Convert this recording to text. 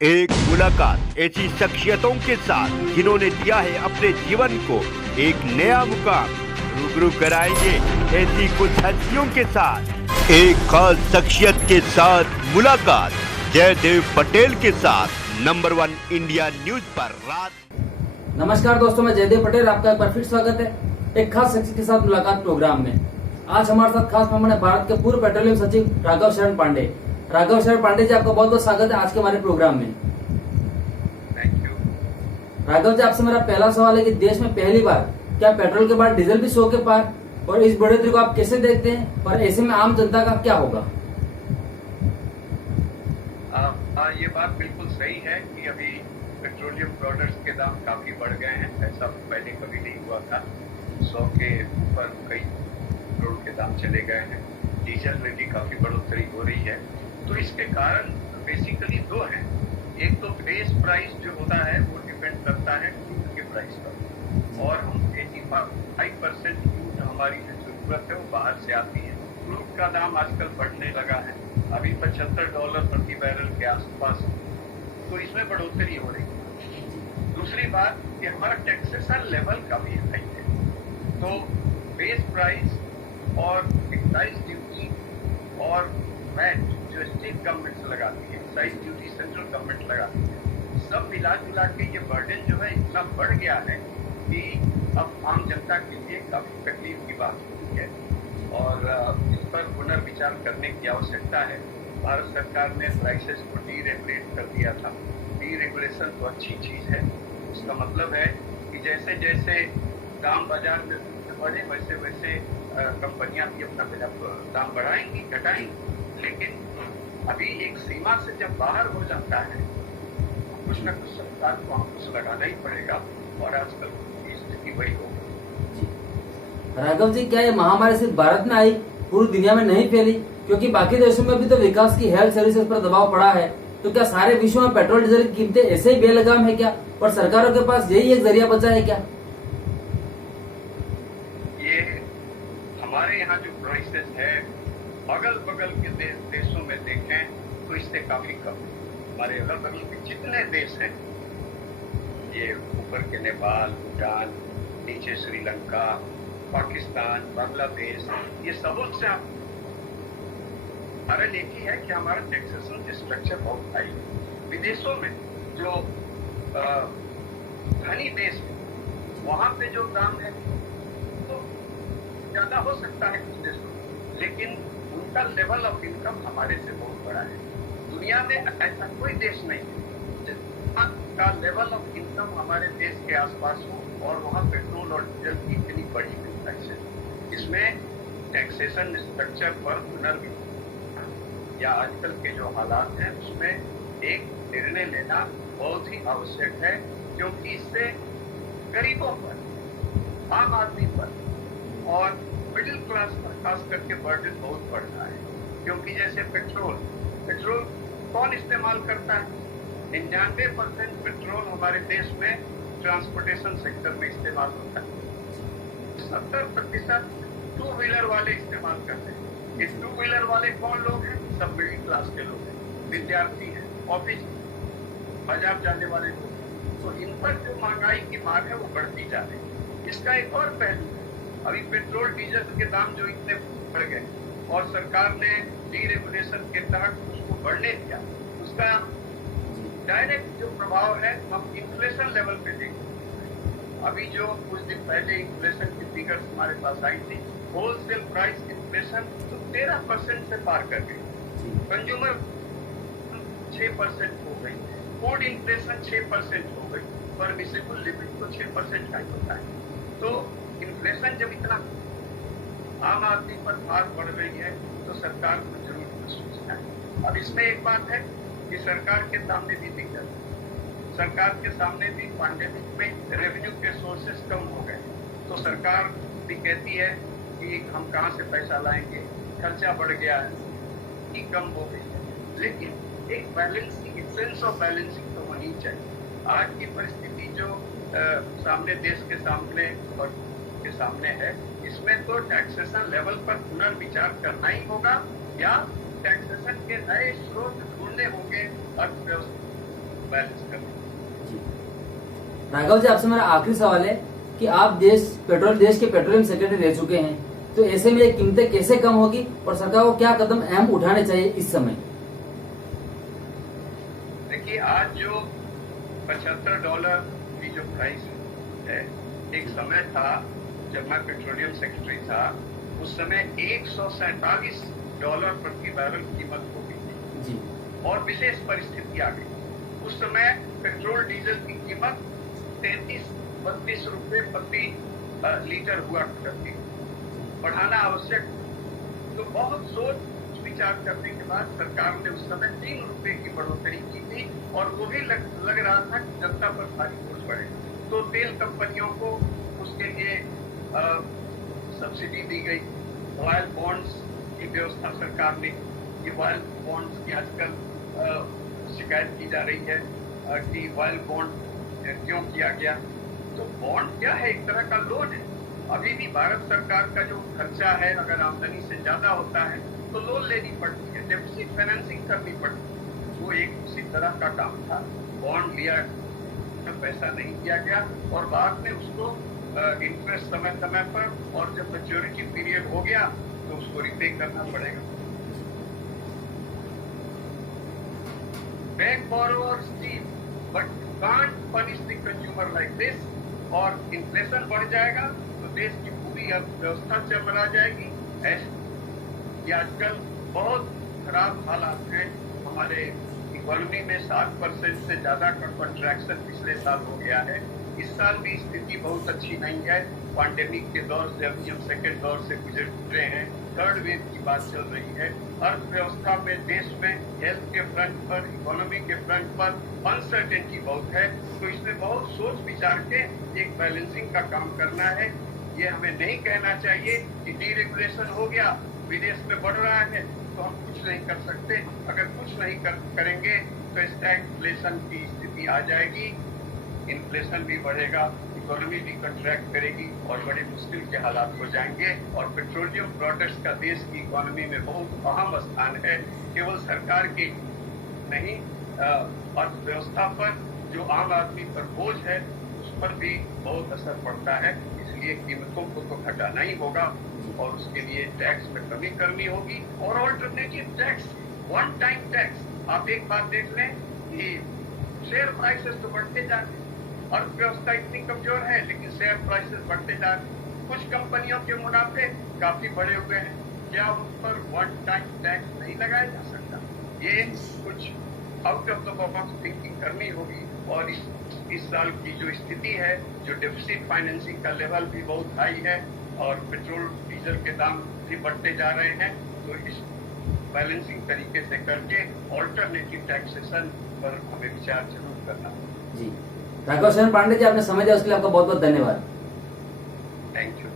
एक मुलाकात ऐसी शख्सियतों के साथ जिन्होंने दिया है अपने जीवन को एक नया मुकाम। रूबरू कराएंगे ऐसी कुछ हस्तियों के साथ एक खास शख्सियत के साथ मुलाकात जयदेव पटेल के साथ नंबर 1 इंडिया न्यूज पर रात। नमस्कार दोस्तों, मैं जयदेव पटेल, आपका एक बार फिर स्वागत है एक खास शख्सियत के साथ मुलाकात प्रोग्राम में। आज हमारे साथ खास मेहमान है भारत के पूर्व पेट्रोलियम सचिव राघव शरण पांडे। राघव शरण पांडे जी, आपका बहुत बहुत स्वागत है आज के हमारे प्रोग्राम में। Thank you. राघव जी, आपसे मेरा पहला सवाल है कि देश में पहली बार क्या पेट्रोल के बाद डीजल भी 100 के पार, और इस बढ़ोतरी को आप कैसे देखते हैं और ऐसे में आम जनता का क्या होगा? ये बात बिल्कुल सही है कि अभी पेट्रोलियम प्रोडक्ट्स के दाम काफी बढ़ गए हैं। ऐसा पहले कभी नहीं हुआ था। 100 के ऊपर कई करोड़ के दाम चले गए हैं। डीजल में भी काफी बढ़ोतरी हो रही है। तो इसके कारण बेसिकली दो हैं। एक तो बेस प्राइस जो होता है वो डिपेंड करता है क्रूड के प्राइस पर, और हम 85% क्रूड हमारी जो जरूरत है वो बाहर से आती है। क्रूड का दाम आजकल बढ़ने लगा है, अभी $75 प्रति बैरल के आसपास, तो इसमें बढ़ोतरी हो रही है। दूसरी बात कि हमारा टैक्सेशन लेवल काफी हाई है। तो बेस प्राइस और एक्साइज ड्यूटी और वैट जो स्टेट गवर्नमेंट लगाती है, एक्साइज ड्यूटी सेंट्रल गवर्नमेंट लगाती है, सब मिला जुला के ये बर्डन जो है इतना बढ़ गया है कि अब आम जनता के लिए काफी तकलीफ की बात होती है, और इस पर पुनर्विचार करने की आवश्यकता है। भारत सरकार ने प्राइसेस को डीरेगुलेट कर दिया था। डीरेगुलेशन तो अच्छी चीज है। इसका मतलब है कि जैसे जैसे दाम बाजार में बढ़े वैसे वैसे कंपनियां भी अपना दाम बढ़ाएंगी, घटाएंगी, लेकिन अभी एक सीमा से जब बाहर हो जाता है कुछ न कुछ सरकार को हमको लगाना ही पड़ेगा, और आजकल की स्थिति बड़ी हो। राघव जी, क्या ये महामारी सिर्फ भारत में आई, पूरी दुनिया में नहीं फैली? क्योंकि बाकी देशों में भी तो विकास की हेल्थ सर्विसेज पर दबाव पड़ा है। तो क्या सारे विश्व में पेट्रोल डीजल की कीमतें ऐसे ही बेलगाम है क्या, और सरकारों के पास यही एक जरिया बचा है क्या? ये हमारे यहाँ जो प्राइसेस है अगल बगल के देशों में देखें तो इससे काफी कम है। हमारे अगल बगल के जितने देश हैं, ये ऊपर के नेपाल, भूटान, नीचे श्रीलंका, पाकिस्तान, बांग्लादेश, ये सबों से कारण एक ही है कि हमारा टैक्सेशन स्ट्रक्चर बहुत हाई है। विदेशों में जो धनी देश है वहां पे जो दाम है तो ज्यादा हो सकता है कुछ देशों में, लेकिन उनका लेवल ऑफ इनकम हमारे से बहुत बड़ा है। दुनिया में ऐसा कोई देश नहीं है जिसका लेवल ऑफ इनकम हमारे देश के आसपास हो और वहाँ पेट्रोल और डीजल की इतनी बड़ी प्राइस है। इसमें टैक्सेशन स्ट्रक्चर पर पुनर्विचार या आजकल के जो हालात हैं उसमें एक निर्णय लेना बहुत ही आवश्यक है, क्योंकि इससे गरीबों पर, आम आदमी पर और मिडिल क्लास पर खास करके बर्डन बहुत बढ़ रहा है। क्योंकि जैसे पेट्रोल कौन इस्तेमाल करता है? 99% पेट्रोल हमारे देश में ट्रांसपोर्टेशन सेक्टर में इस्तेमाल होता है। 70% टू व्हीलर वाले इस्तेमाल करते हैं। इस टू व्हीलर वाले कौन लोग हैं? सब मिडिल क्लास के लोग हैं, विद्यार्थी हैं, ऑफिस बाजार जाने वाले लोग। तो इन पर जो महंगाई की मांग है वो बढ़ती जा रही है। इसका एक और पहलू है, अभी पेट्रोल डीजल के दाम जो इतने बढ़ गए और सरकार ने डीरेगुलेशन के तहत उसको बढ़ने दिया, उसका डायरेक्ट जो प्रभाव है हम इन्फ्लेशन लेवल पे देखें। अभी जो कुछ दिन पहले इन्फ्लेशन की फिगर्स हमारे पास आई थी, होलसेल प्राइस इन्फ्लेशन तो 13% से पार कर गई, कंज्यूमर 6% हो गई, फूड इन्फ्लेशन 6% हो गई, परमिसिबल लिमिट तो 6% का ही होता है। तो इन्फ्लेशन जब इतना आम आदमी पर भार पड़ रही है तो सरकार को जरूर कुछ सोचना है। अब इसमें एक बात है कि सरकार के सामने भी दिक्कत है। सरकार के सामने भी पैंडेमिक में रेवेन्यू के सोर्सेस कम हो गए, तो सरकार भी कहती है कि हम कहाँ से पैसा लाएंगे, खर्चा बढ़ गया है, कि कम हो गई है। लेकिन एक बैलेंसिंग, सेंस ऑफ बैलेंसिंग तो होनी चाहिए। आज की परिस्थिति जो सामने देश के सामने और के सामने है, इसमें तो टैक्सेशन लेवल पर पुनर्विचार करना ही होगा, या टैक्सेशन के नए स्रोत ढूंढने होंगे अर्थव्यवस्था बैलेंस करना। जी। राघव जी, आपसे मेरा आखिरी सवाल है कि आप देश के पेट्रोलियम सेक्रेटरी रह चुके हैं, तो ऐसे में ये कीमतें कैसे कम होगी और सरकार को क्या कदम अहम उठाने चाहिए इस समय? देखिए, आज जो $75 की जो प्राइस है, एक समय था जब मैं पेट्रोलियम सेक्रेटरी था, उस समय $147 प्रति बैरल कीमत हो गई थी जी। और विशेष परिस्थिति आ गई। उस समय पेट्रोल डीजल की कीमत 33-32 रुपए प्रति लीटर हुआ करती, बढ़ाना आवश्यक। तो बहुत सोच विचार करने के बाद सरकार ने उस समय 3 रुपए की बढ़ोतरी की थी और वो भी लग रहा था कि जनता पर भारी बोझ पड़ेगा। तो तेल कंपनियों को उसके लिए सब्सिडी दी गई। ऑयल बॉन्ड्स की व्यवस्था सरकार ने, ये ऑयल बॉन्ड्स की आजकल शिकायत की जा रही है कि ऑयल बॉन्ड क्यों किया गया। तो बॉन्ड क्या है? एक तरह का लोन है। अभी भी भारत सरकार का जो खर्चा है, अगर आमदनी से ज्यादा होता है तो लोन लेनी पड़ती है, डेफिसिट फाइनेंसिंग करनी पड़ती है। वो एक उसी तरह का काम था। बॉन्ड लिया, पैसा नहीं दिया गया और बाद में उसको इंटरेस्ट समय समय पर, और जब मैच्योरिटी पीरियड हो गया तो उसको रिपे करना पड़ेगा। Bank borrowers cheap, but can't punish the consumer like this. और इन्फ्लेशन बढ़ जाएगा तो देश की पूरी अर्थव्यवस्था चरमरा जाएगी। ऐसे आजकल बहुत खराब हालात हैं हमारे इकोनॉमी में। 7% से ज्यादा का कंट्रैक्शन पिछले साल हो गया है। इस साल भी स्थिति बहुत अच्छी नहीं है। पैंडेमिक के दौर से अभी हम सेकेंड दौर से गुजरे हैं, थर्ड वेव की बात चल रही है। अर्थव्यवस्था में, देश में हेल्थ के फ्रंट पर, इकोनॉमी के फ्रंट पर अनसर्टेनिटी बहुत है। तो इसमें बहुत सोच विचार के एक बैलेंसिंग का काम करना है। ये हमें नहीं कहना चाहिए कि डीरेगुलेशन हो गया, विदेश में बढ़ रहा है तो हम कुछ नहीं कर सकते। अगर कुछ नहीं करेंगे तो स्टैगफ्लेशन की स्थिति आ जाएगी, इन्फ्लेशन भी बढ़ेगा, इकोनॉमी भी कंट्रैक्ट करेगी और बड़े मुश्किल के हालात हो जाएंगे। और पेट्रोलियम प्रोडक्ट्स का देश की इकोनॉमी में बहुत अहम स्थान है। केवल सरकार के नहीं, अर्थव्यवस्था पर जो आम आदमी पर बोझ है उस पर भी बहुत असर पड़ता है। इसलिए कीमतों को तो घटाना ही होगा और उसके लिए टैक्स में कमी करनी होगी और alternative tax, one time tax. आप एक बात देख लें कि शेयर प्राइसेस तो बढ़ते जा रहे हैं, अर्थव्यवस्था इतनी कमजोर है लेकिन शेयर प्राइसेस बढ़ते जा रहे हैं। कुछ कंपनियों के मुनाफे काफी बढ़े हुए हैं, क्या उन पर वन टाइम टैक्स नहीं लगाया जा सकता? ये कुछ out of the box thinking करनी होगी। और इस साल की जो स्थिति है, जो डेफिसिट फाइनेंसिंग का लेवल भी बहुत हाई है और पेट्रोल डीजल के दाम भी बढ़ते जा रहे हैं, तो इस बैलेंसिंग तरीके से करके ऑल्टरनेटिव टैक्सेशन पर हमें विचार जरूर करना होगा। जी, राघव शरण पांडे जी, आपने समय दिया उसके लिए आपका बहुत बहुत धन्यवाद। Thank you.